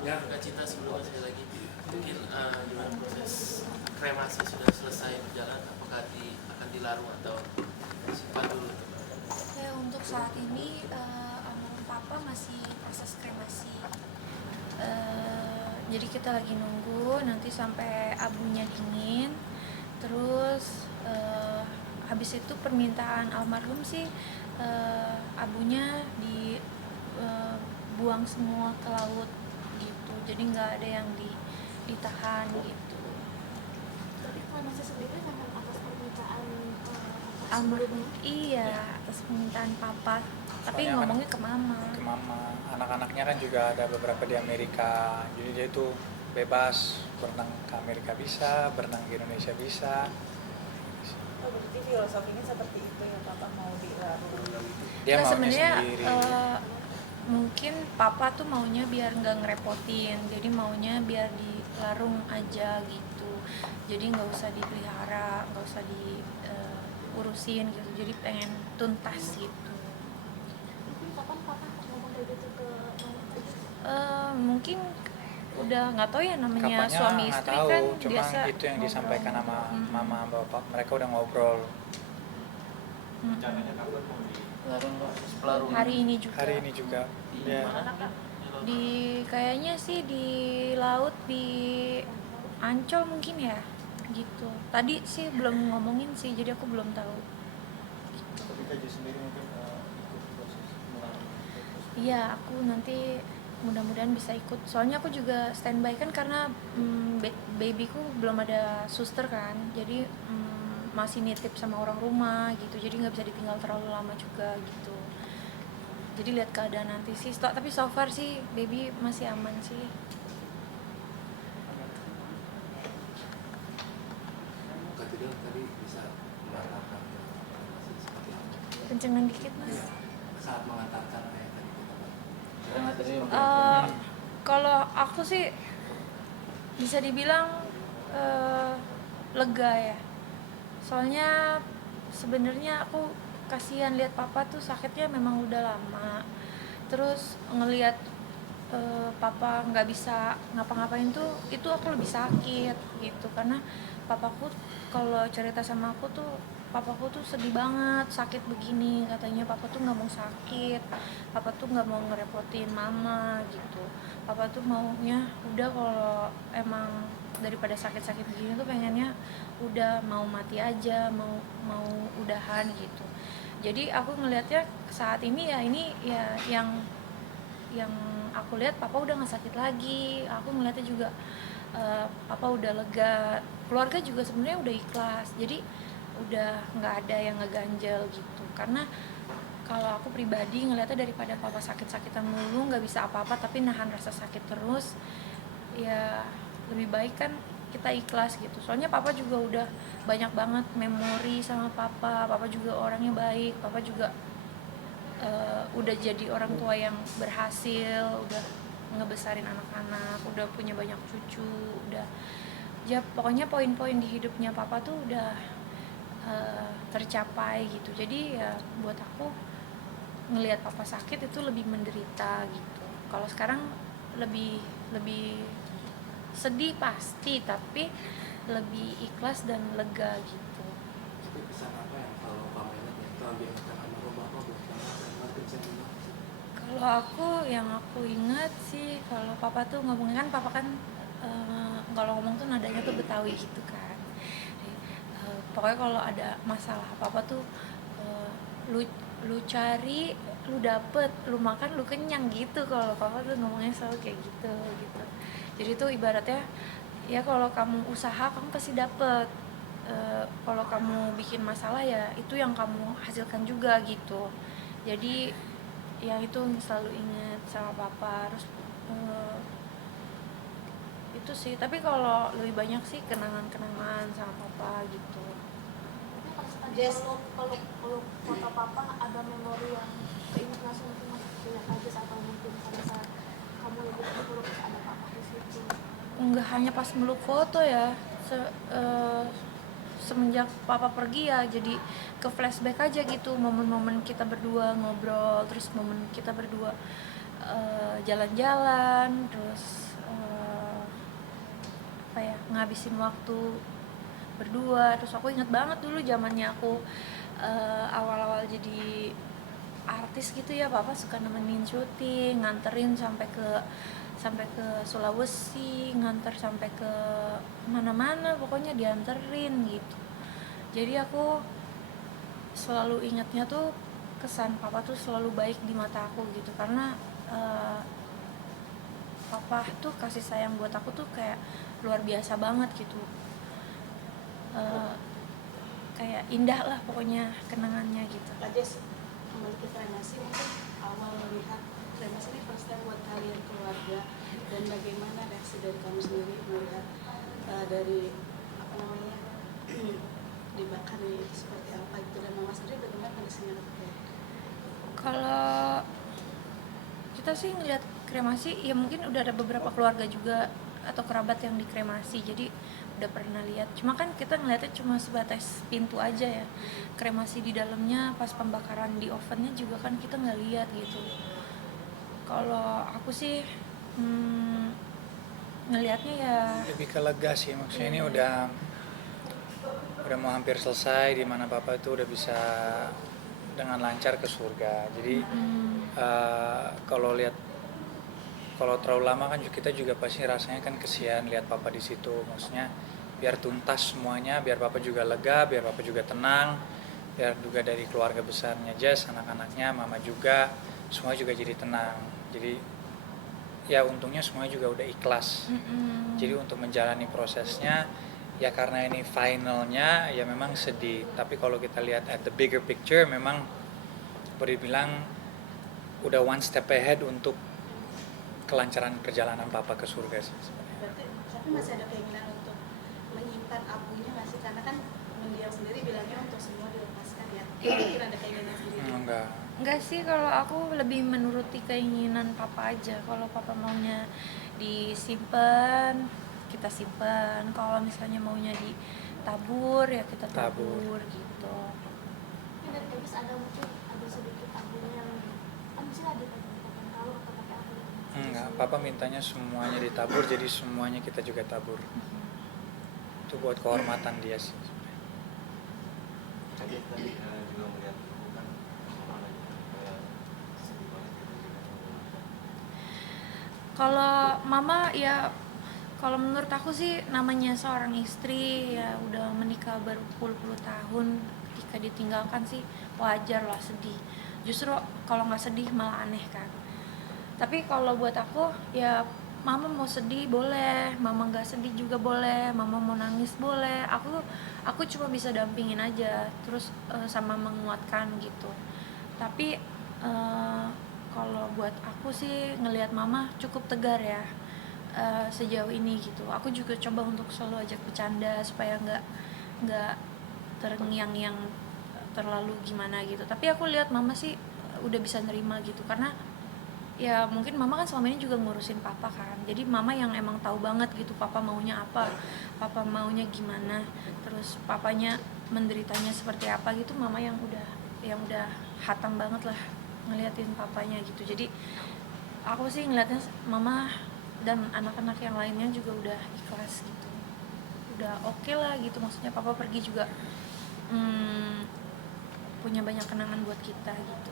Ya, Kak Cita sebelumnya sekali lagi mungkin gimana proses kremasi sudah selesai berjalan, apakah akan dilarung atau simpan dulu? Untuk saat ini almarhum papa masih proses kremasi. Jadi kita lagi nunggu nanti sampai abunya dingin. Terus habis itu permintaan almarhum sih abunya dibuang semua ke laut gitu. Jadi nggak ada yang ditahan gitu. Tapi kremasi sendiri memang atas permintaan Almarhum iya atas permintaan papa. Tapi Soalnya ngomongnya ke mama. ke mama, anak-anaknya kan juga ada beberapa di Amerika, jadi dia itu bebas berenang ke Amerika bisa, berenang di Indonesia bisa. Oh, berarti filosofinya seperti itu ya, papa mau dilarung. Dia Nah, maunya sebenarnya sendiri. mungkin papa tuh maunya biar nggak ngerepotin, jadi maunya biar dilarung aja gitu. Jadi nggak usah dipelihara, nggak usah diurusin gitu. Jadi pengen tuntas gitu. Mungkin kapan papa ngomong kayak gitu ke mama aja? Mungkin udah nggak tahu ya namanya Kapannya suami nggak istri tahu, kan cuma biasa itu yang ngobrol. disampaikan sama Mm-mm. mama bapak, mereka udah ngobrol. Mm-mm. Rencananya kapan mau di Pelarung Hari ini juga. Hari ini juga. di Ya. mana? Di kayaknya sih di laut di Ancol mungkin ya gitu. Tadi sih belum ngomongin sih, jadi aku belum tahu. tapi Kak Jus sendiri mungkin ikut proses melarang Iya, aku nanti mudah-mudahan bisa ikut. Soalnya aku juga standby kan karena babyku belum ada suster kan. Jadi masih nitip sama orang rumah gitu. Jadi nggak bisa ditinggal terlalu lama juga gitu. Jadi lihat keadaan nanti sih. Tapi so far sih baby masih aman sih. Kak Cita tadi bisa mengatakan masih seperti apa Kencengan dikit mas. saat mengantarkan ayah tadi kita Kalau aku sih bisa dibilang lega ya. Soalnya sebenarnya aku kasihan lihat papa tuh sakitnya memang udah lama. Terus ngelihat papa nggak bisa ngapa-ngapain tuh itu aku lebih sakit gitu karena papaku kalau cerita sama aku tuh papaku tuh sedih banget sakit begini katanya papa tuh nggak mau sakit, papa tuh nggak mau ngerepotin mama gitu, papa tuh maunya udah kalau emang daripada sakit-sakit begini tuh pengennya udah mau mati aja, mau udahan gitu. Jadi aku ngelihatnya saat ini ya yang aku lihat papa udah nggak sakit lagi, aku ngeliatnya juga papa udah lega, keluarga juga sebenarnya udah ikhlas, jadi udah nggak ada yang ngeganjel gitu. Karena kalau aku pribadi ngeliatnya daripada papa sakit-sakitan mulu nggak bisa apa-apa tapi nahan rasa sakit terus, ya lebih baik kan kita ikhlas gitu. Soalnya papa juga udah banyak banget memori sama papa juga orangnya baik, papa juga udah jadi orang tua yang berhasil, udah ngebesarin anak-anak, udah punya banyak cucu, udah ya pokoknya poin-poin di hidupnya papa tuh udah tercapai gitu. Jadi ya buat aku ngelihat papa sakit itu lebih menderita gitu. Kalau sekarang lebih lebih sedih pasti, tapi lebih ikhlas dan lega gitu. Tapi pesan apa yang kalau Pak Menet yang telah diingatkan almarhum Bapak buat Bapak dan Martin Sendino? Kalau aku yang aku ingat sih kalau papa tuh ngomongnya kan papa kan kalau ngomong tuh nadanya tuh Betawi gitu kan. Pokoknya kalau ada masalah papa tuh lu cari lu dapet, lu makan lu kenyang gitu. Kalau papa tuh ngomongnya selalu kayak gitu gitu. Jadi tuh ibaratnya ya kalau kamu usaha kamu pasti dapet. Kalau kamu bikin masalah ya itu yang kamu hasilkan juga gitu. Jadi yang itu selalu inget sama papa. Terus itu sih, tapi kalau lebih banyak sih kenangan-kenangan sama papa gitu. Tapi pas tadi Jess. kalau foto papa ada memori yang keinget langsung mungkin mas punya aja atau mungkin pada saat kamu lagi terpuruk terus ada papa di situ. Nggak hanya pas meluk foto ya, semenjak papa pergi ya jadi ke flashback aja gitu, momen-momen kita berdua ngobrol, terus momen kita berdua jalan-jalan, terus ngabisin waktu berdua. Terus aku inget banget dulu zamannya aku awal-awal jadi artis gitu ya, papa suka nemenin syuting, nganterin sampai ke Sulawesi, nganter sampai ke mana-mana, pokoknya dianterin gitu. Jadi aku selalu ingatnya tuh kesan papa tuh selalu baik di mata aku gitu, karena papa tuh kasih sayang buat aku tuh kayak luar biasa banget gitu. Kayak indah lah pokoknya kenangannya gitu. Kak Jess, kembali ke kremasi, mungkin awal melihat kremasi ini first time buat kalian keluarga, dan bagaimana reaksi dari kamu sendiri melihat dari apa namanya dibakar ini seperti apa gitu, dan mama sendiri bagaimana kondisinya ketika itu? Kalau kita sih ngeliat kremasi, ya mungkin udah ada beberapa keluarga juga atau kerabat yang dikremasi, jadi udah pernah lihat. Cuma kan kita ngeliatnya cuma sebatas pintu aja ya. Kremasi di dalamnya pas pembakaran di ovennya juga kan kita nggak lihat gitu. Kalau aku sih ngelihatnya ya Lebih ke lega sih, maksudnya ini udah mau hampir selesai, di mana papa itu udah bisa dengan lancar ke surga. Jadi kalau terlalu lama kan kita juga pasti rasanya kan kesian lihat papa di situ. Maksudnya biar tuntas semuanya, biar papa juga lega, biar papa juga tenang, biar juga dari keluarga besarnya Jess, anak-anaknya, mama juga, semua juga jadi tenang. Jadi ya untungnya semuanya juga udah ikhlas. Jadi untuk menjalani prosesnya, ya karena ini finalnya, ya memang sedih. Tapi kalau kita lihat at the bigger picture, memang boleh bilang udah one step ahead untuk kelancaran perjalanan papa ke surga sih sebenarnya. Berarti, tapi masih ada keinginan untuk menyimpan abunya nggak sih? Karena kan mendiang sendiri bilangnya untuk semua dilepaskan ya. Mungkin ada keinginan sendiri. enggak sih, kalau aku lebih menuruti keinginan papa aja. Kalau papa maunya disimpan, kita simpan. Kalau misalnya maunya ditabur, ya kita tabur gitu. Ini dari Kak Jess ada mungkin ada sedikit abunya yang kan bisa dikatakan kalau atau pakai abu gitu. Enggak, papa mintanya semuanya ditabur, jadi semuanya kita juga tabur. Itu buat kehormatan dia sih. Tadi juga melihat bukan orang lagi sedih banget gitu juga. Kalau mama ya, kalau menurut aku sih namanya seorang istri ya udah menikah berpuluh-puluh tahun, ketika ditinggalkan sih wajar lah sedih. Justru kalau nggak sedih malah aneh kan. Tapi kalau buat aku ya, mama mau sedih boleh, mama nggak sedih juga boleh, mama mau nangis boleh. Aku cuma bisa dampingin aja, terus sama menguatkan gitu. Tapi kalau buat aku sih ngelihat mama cukup tegar ya sejauh ini gitu. Aku juga coba untuk selalu ajak bercanda supaya nggak terngiang-ngiang terlalu gimana gitu. Tapi aku lihat mama sih udah bisa nerima gitu, karena ya mungkin mama kan selama ini juga ngurusin papa kan, jadi mama yang emang tahu banget gitu papa maunya apa, papa maunya gimana, terus papanya menderitanya seperti apa gitu. Mama yang udah hatam banget lah ngeliatin papanya gitu. Jadi aku sih ngeliatnya mama dan anak-anak yang lainnya juga udah ikhlas gitu, udah oke lah gitu. Maksudnya papa pergi juga punya banyak kenangan buat kita gitu.